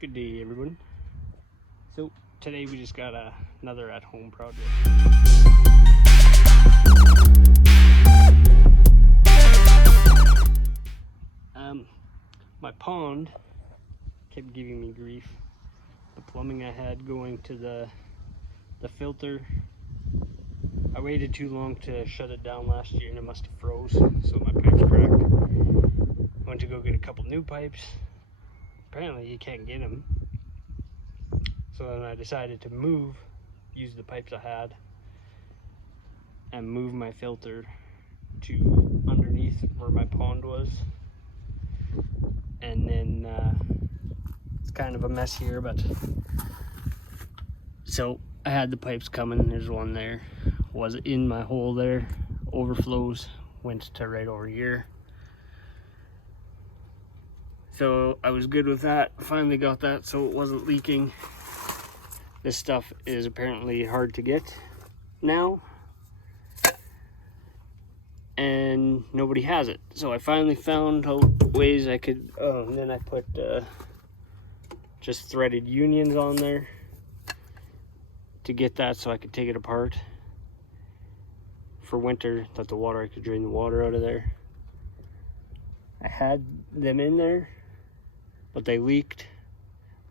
Good day, everyone. So today we just got another at-home project. My pond kept giving me grief. The plumbing I had going to the filter, I waited too long to shut it down last year and it must have froze, so my pipes cracked. Went to go get a couple new pipes. Apparently you can't get them. So then I decided to use the pipes I had and move my filter to underneath where my pond was. And then it's kind of a mess here, but so I had the pipes coming. There's one there, was in my hole there, overflows, went to right over here. So I was good with that. Finally got that so it wasn't leaking. This stuff is apparently hard to get now, and nobody has it. So I finally found ways I could, and then I put just threaded unions on there to get that so I could take it apart for winter, that the water, I could drain the water out of there. I had them in there, but they leaked.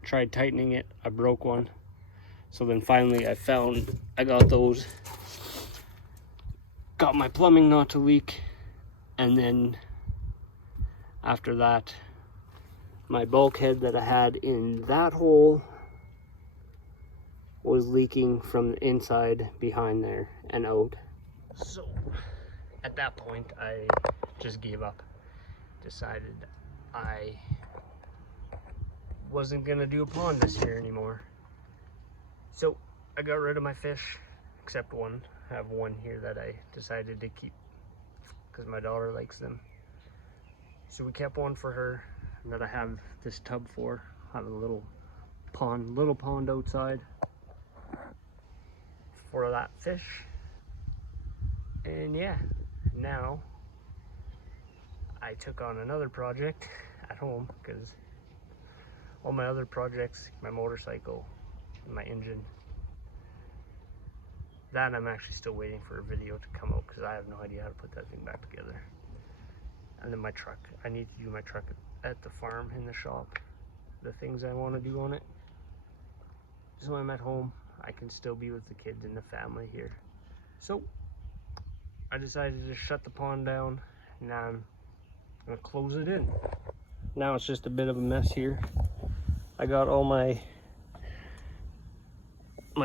Tried tightening it, I broke one. So then finally I got those, got my plumbing not to leak, and then after that, my bulkhead that I had in that hole was leaking from the inside behind there and out. So at that point, I just gave up. Decided I wasn't gonna do a pond this year anymore. So I got rid of my fish, except one. I have one here that I decided to keep because my daughter likes them. So we kept one for her, and that I have this tub for. I have a little pond outside for that fish. And yeah, now I took on another project at home because all my other projects, my motorcycle, my engine, that I'm actually still waiting for a video to come out because I have no idea how to put that thing back together. And then my truck, I need to do my truck at the farm in the shop, the things I want to do on it. So when I'm at home, I can still be with the kids and the family here. So I decided to shut the pond down. Now I'm gonna close it in. Now it's just a bit of a mess here. I got all my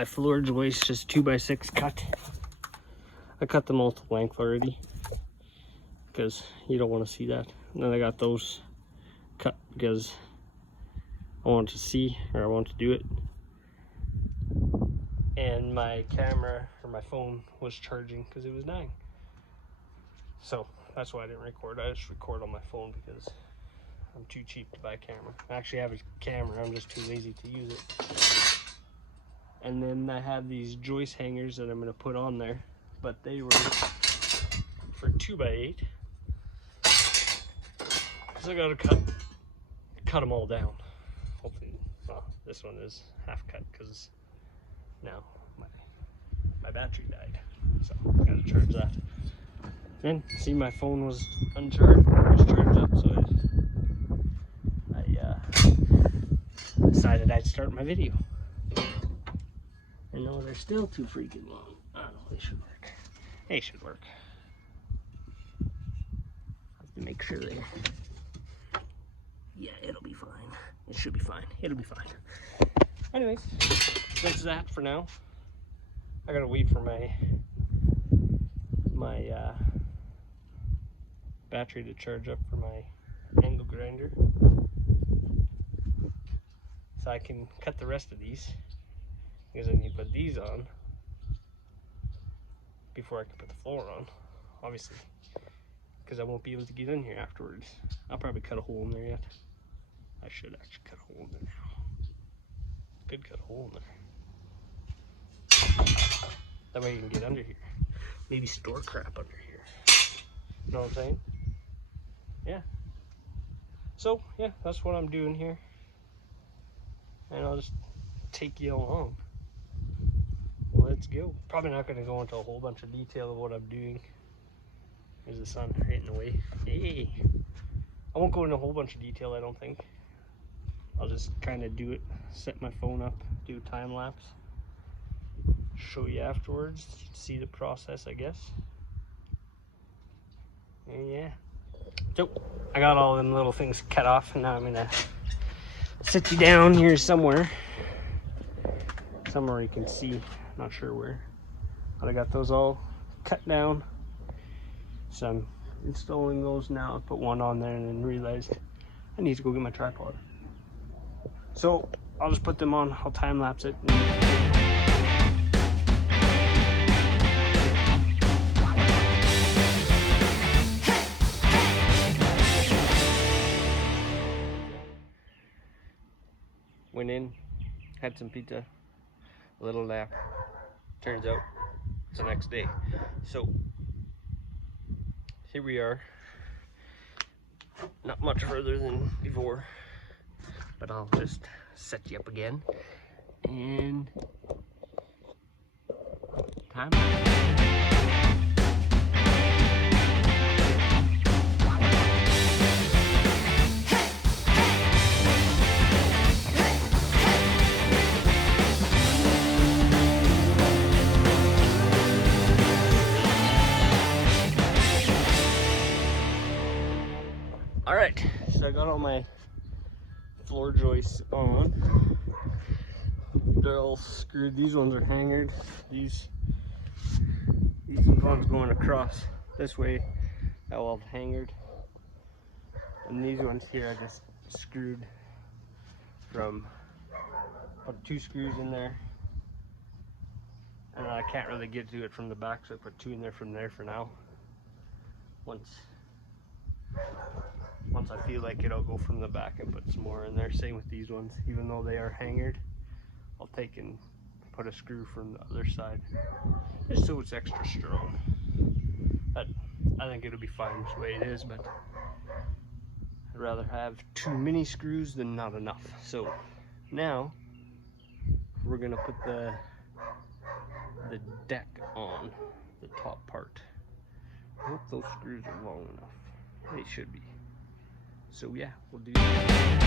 floor joists just 2x6 cut. I cut them all to length already because you don't want to see that. And then I got those cut because I want to see, or I want to do it. And my camera or my phone was charging because it was dying. So that's why I didn't record. I just record on my phone because I'm too cheap to buy a camera. I actually have a camera, I'm just too lazy to use it. And then I have these joist hangers that I'm going to put on there, but they were for 2x8. So I got to cut them all down. Hopefully, well, this one is half cut because now my battery died. So I got to charge that. Then see, my phone was uncharged, it was charged up, so I decided I'd start my video. And no, they're still too freaking long. I don't know, they should work. They should work. I have to make sure they... Yeah, it'll be fine. It should be fine. It'll be fine. Anyways, that's that for now. I gotta wait for my battery to charge up for my angle grinder, so I can cut the rest of these. Because I need to put these on before I can put the floor on, obviously, because I won't be able to get in here afterwards. I'll probably cut a hole in there yet. I should actually cut a hole in there now. Could cut a hole in there. That way you can get under here. Maybe store crap under here. You know what I'm saying? Yeah. So, yeah, that's what I'm doing here. and I'll just take you along. Let's go. Probably not going to go into a whole bunch of detail of what I'm doing. There's the sun hitting away. Hey! I won't go into a whole bunch of detail, I don't think. I'll just kind of do it, set my phone up, do a time lapse, show you afterwards, see the process, I guess. And yeah. So, I got all them little things cut off, and now I'm gonna sit you down here somewhere you can see, not sure where, but I got those all cut down, so I'm installing those now. I put one on there and then realized I need to go get my tripod, so I'll just put them on. I'll time lapse it went in, had some pizza, a little nap. Turns out it's the next day. So here we are. Not much further than before, but I'll just set you up again and time. Alright, so I got all my floor joists on. They're all screwed. These ones are hangered. These ones going across this way, that all hangered. And these ones here I just screwed from, put 2 screws in there. And I can't really get to it from the back, so I put 2 in there from there for now. Once I feel like it, I'll go from the back and put some more in there. Same with these ones, even though they are hangered, I'll take and put a screw from the other side, just so it's extra strong. But I think it'll be fine this way it is, but I'd rather have 2 mini screws than not enough. So now we're gonna put the deck on, the top part. I hope those screws are long enough. They should be. So yeah, we'll do that.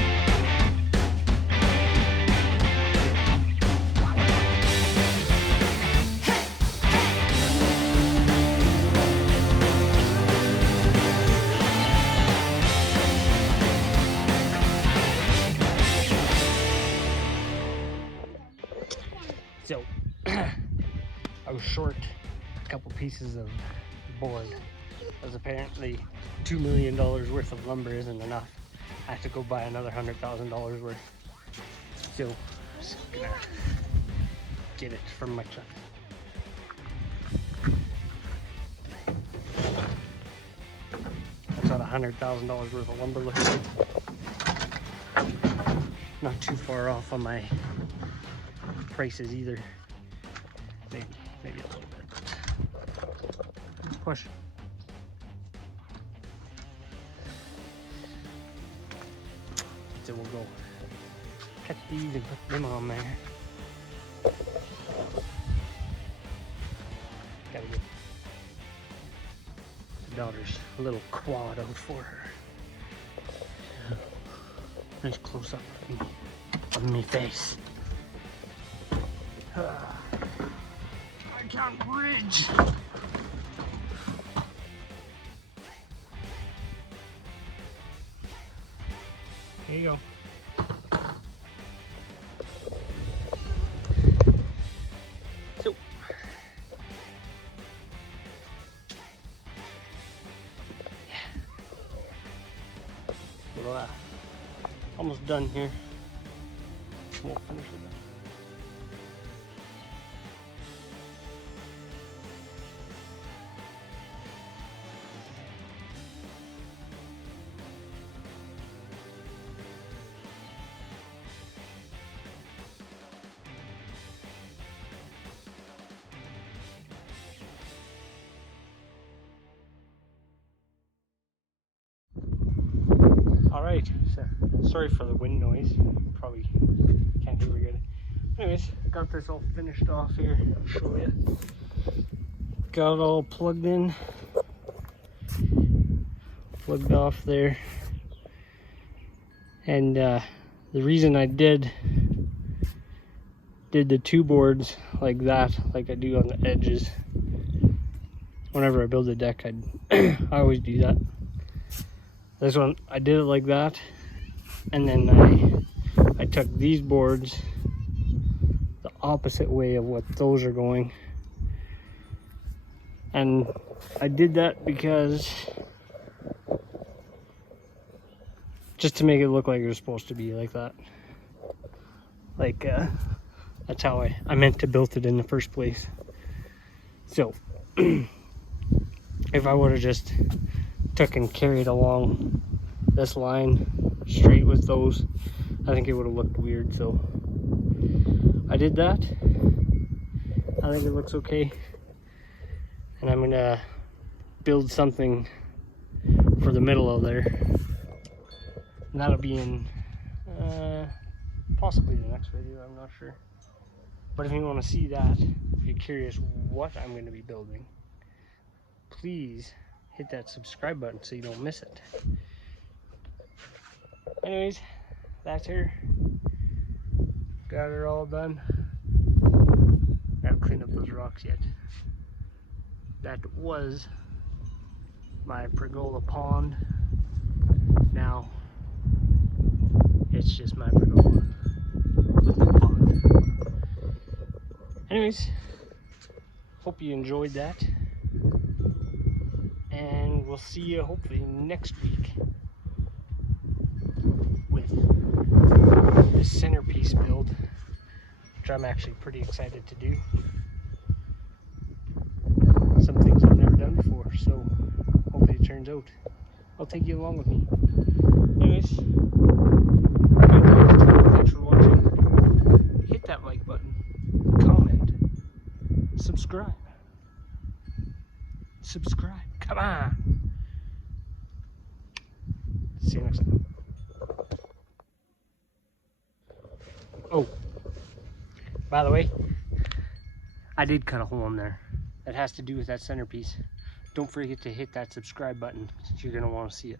So I was short a couple pieces of board, as apparently $2 million worth of lumber isn't enough. I have to go buy another $100,000 worth. So I'm just gonna get it from my truck. That's what $100,000 worth of lumber looks like. Not too far off on my prices either. Maybe a little bit. Let's push. So we'll go cut these and put them on there. Gotta get the daughter's little quad out for her. Nice close up of me face. I can't bridge. Here you go. So, yeah. Well, almost done here. We'll finish it up. Alright, so sorry for the wind noise. Probably can't Anyways, got this all finished off here. I'll show you. Got it all plugged in, plugged off there. And the reason I did the two boards like that, like I do on the edges, whenever I build a deck, I always do that. This one, I did it like that, and then I took these boards the opposite way of what those are going. And I did that because just to make it look like it was supposed to be like that. Like that's how I meant to build it in the first place. So if I would have just took and carried along this line straight with those, I think it would have looked weird. So I did that. I think it looks okay. And I'm gonna build something for the middle of there. And that'll be in possibly the next video, I'm not sure. But if you want to see that, if you're curious what I'm going to be building, please hit that subscribe button so you don't miss it. Anyways, that's her. Got her all done. Gotta clean up those rocks yet. That was my pergola pond. Now it's just my pergola with the pond. Anyways, hope you enjoyed that, and we'll see you hopefully next week with the centerpiece build, which I'm actually pretty excited to do. Some things I've never done before, so hopefully it turns out. I'll take you along with me. Anyways, thanks for watching. Hit that like button, comment, subscribe. Come on. See you next time. Oh, by the way, I did cut a hole in there. That has to do with that centerpiece. Don't forget to hit that subscribe button, you're going to want to see it.